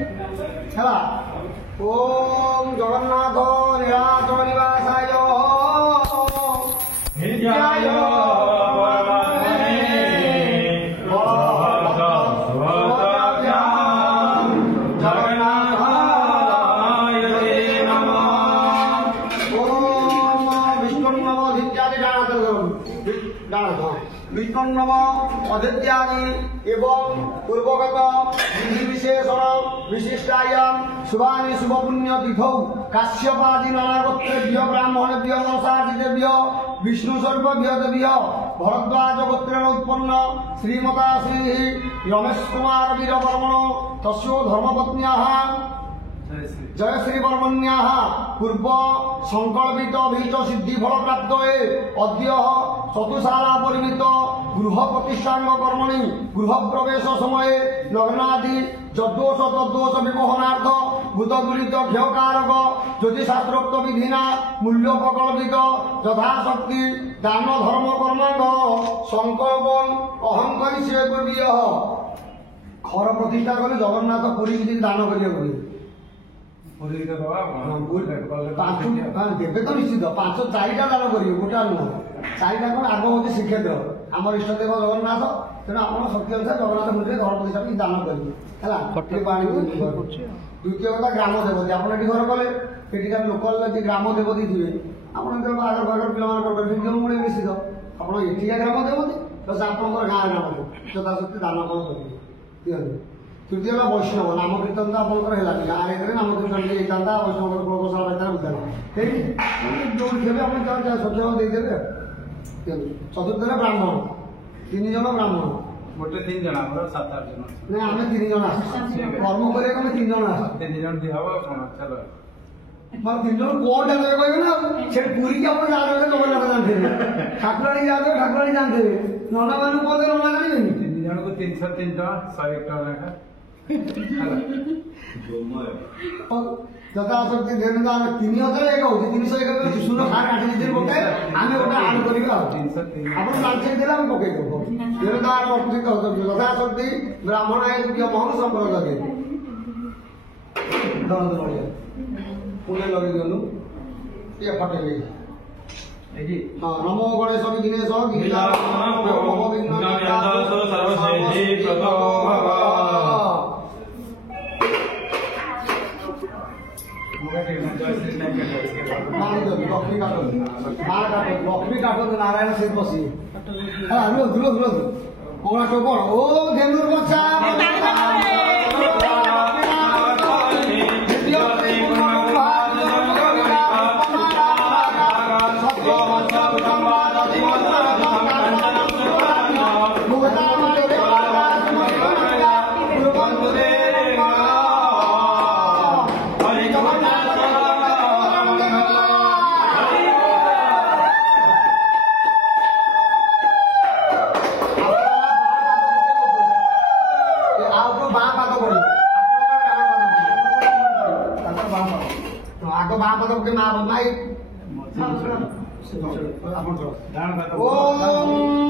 ହେଲା ओम जगन्नाथ नीलाचल निवासाय विद्याय विष्णुनम अध्यत्यानि एवं पूर्वगत विधि विशेषण विशिष्टायां शुभानि शुभ पुण्य तिथौ काश्यपादि नानागोत्रेभ्य ब्राह्मणेभ्य मनसादितेभ्य विष्णु सर्वेभ्य देभ्य भरद्वाज गोत्रेण उत्पन्न श्रीमता श्री रमेश कुमार वीर वर्मण तस्यो धर्मपत्न्याः जय श्री वर्मण्याः पूर्व संकल्पित भीत सिद्धि फल प्राप्त अद्य चतुशाला परिमित गृह प्रतिष्ठान कर्मणि गृह प्रवेश समय लग्नादि जदोष तदोष विमोहनार्थ भूतदुरित क्षयकारक ज्योतिषास्त्रोक्त विधिना मूल्य प्रकल्पित यथाशक्ति दान धर्म कर्मांग संकल्प अहम करिष्ये पूर्वीय घर प्रतिष्ठा कले जगन्नाथ पुरी दान करिया देवे तो निश्चित पांच चारिटा दान करेंगे गोटा नुह चारिटा कौन आग हूँ श्रीक्षेत्र आम इष्टदेव जगन्नाथ तेणु आप शक्ति अनुसार जगन्नाथ मंदिर घर प्रतिष्ठा दान करेंगे द्वितीय कथा ग्राम देवती आप घर कले लोकाल ग्राम देवती थे आप बाहर बाहर पे निश्चित आप ग्राम देवती प्लस आप गाँ ग्राम यथाशक्ति दान कौन करेंगे तृतीय वैष्णव नाम कीर्तन तो आप गाँव में नाम कीर्तन होता वैष्णव प्रगोशाला बुझा जो थे आप सचेतन देदेवे चतुर्थ ब्राह्मण 3 जन ब्राह्मण गोटे 3 जन 7-8 जन नहीं आम 3 जन कर्म करें 3 जन 3 जन दिहब चलो 3 जन कौन कहे ना से पूरी की आप जानते जगन्नाथ जानते ठाकुराणी जानते नना मान पदे नना जान 3 जन को 303 टका 101 टका लेखा यथाशक्ति देने आम 3001 हो 301 शून्य खाट काटी दिन पके आम गोटे आड करवा आप लांचे देला हम पके देवदार अर्पित यथाशक्ति ब्राह्मण महन संपर्क लगे पुणे लगे दिनु ये फटे हाँ नमो गणेश विघ्नेश लक्ष्मी काटो नारायण से बसी मंगला चौपड़ ओ धेनुर बच्चा ओम